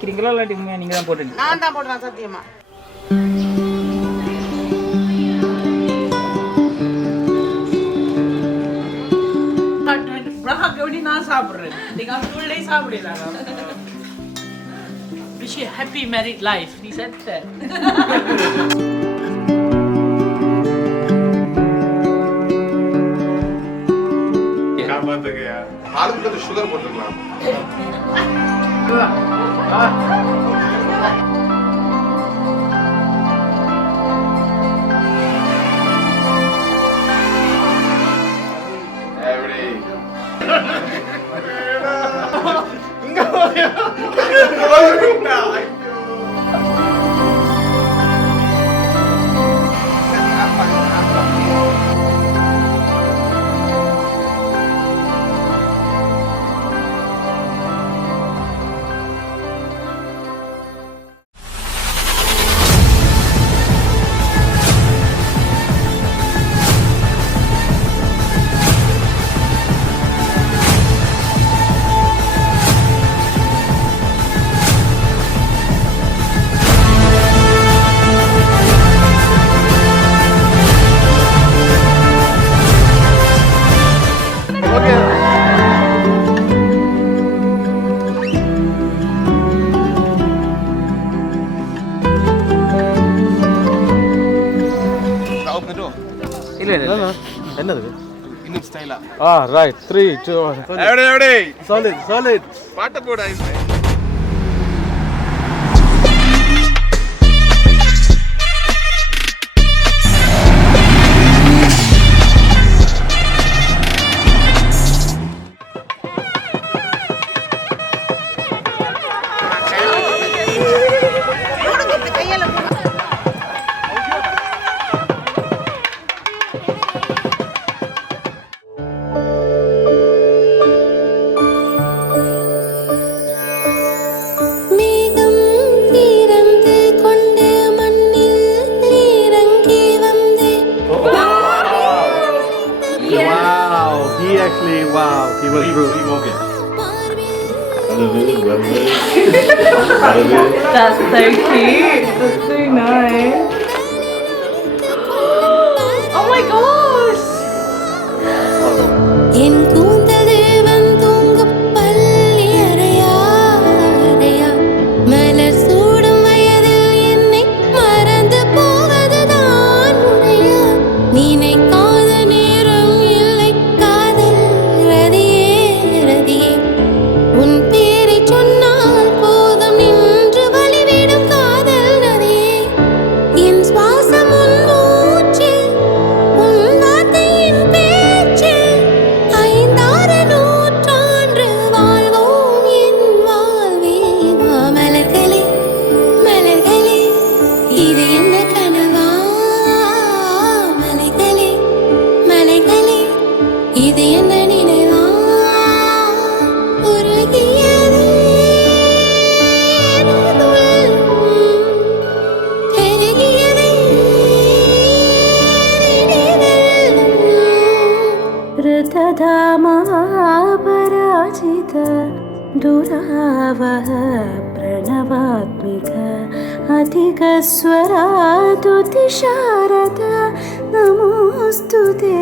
நடிக்கிறீங்களா இல்லாட்டி உண்மையா நீங்க தான் போட்டுங்க? நான் தான் போடுறேன் சத்தியமா. நான் சாப்பிடுறேன். நீங்க ஃபுல் டே சாப்பிடலாம். Wish you a happy married life. He said that. பாத்துக்கயா ஆளுக்கு சுகர் போட்டுக்கலாம். என்னது இன்னும் ஸ்டைலா ரைட் 3 2 1 எவடே சாலிட் பாட்ட போடா. Wow, he was rude. That's so cute. That's so nice. Oh my gosh. दुरावह प्रणवात्मिक अधिकस्वरादुतिशारद नमोऽस्तु ते।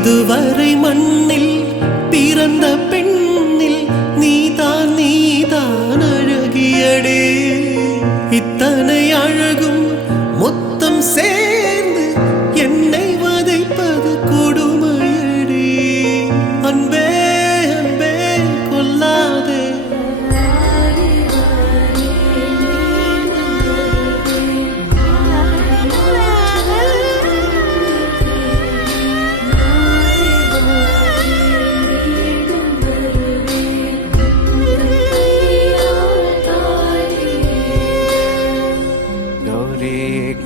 இதுவரை மண்ணில் பிறந்த பெண்ணில் நீதான் அழகியடே. இத்தனை அழகும் மொத்தம் சேர்ந்து என்னை வதைப்பது கொடுமையடே. அன்பே அன்பே கொல்லாதே.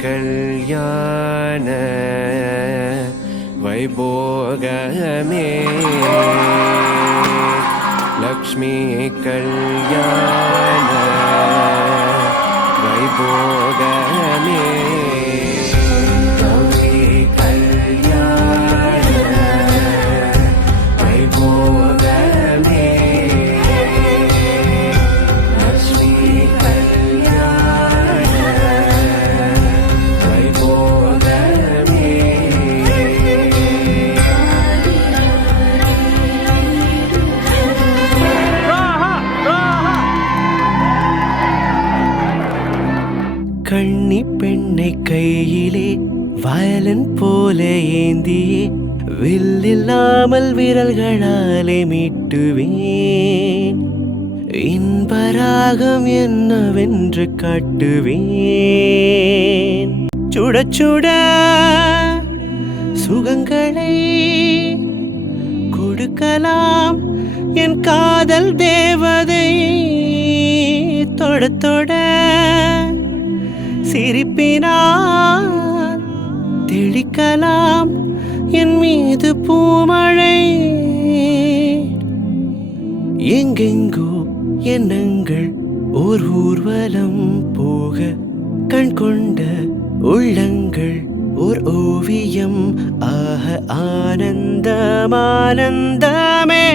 கல்யாண வைபோகமே லக்ஷ்மி லக்ஷ்மி கல்யாண வைபோகமே கௌரி கல்யாண வைபோகமே லக்ஷ்மி கல்யாண வைபோகமே கண்ணி பெண்ணை கையிலே வயலன் போல ஏந்தியே வில்லில்லாமல் விரல்களாலே மீட்டுவேன் இன்பராகம் என்னவென்று காட்டுவேன் சுட சுட சுகங்களை கொடுக்கலாம் என் காதல் தேவதை தொட தொட சிரிப்பினால் தெளிக்கலாம் என் மீது பூமழை எங்கெங்கோ எண்ணங்கள் ஓர் ஊர்வலம் போக கண் கொண்ட உள்ளங்கள் ஓர் ஓவியம் ஆக ஆனந்தம் ஆனந்தமே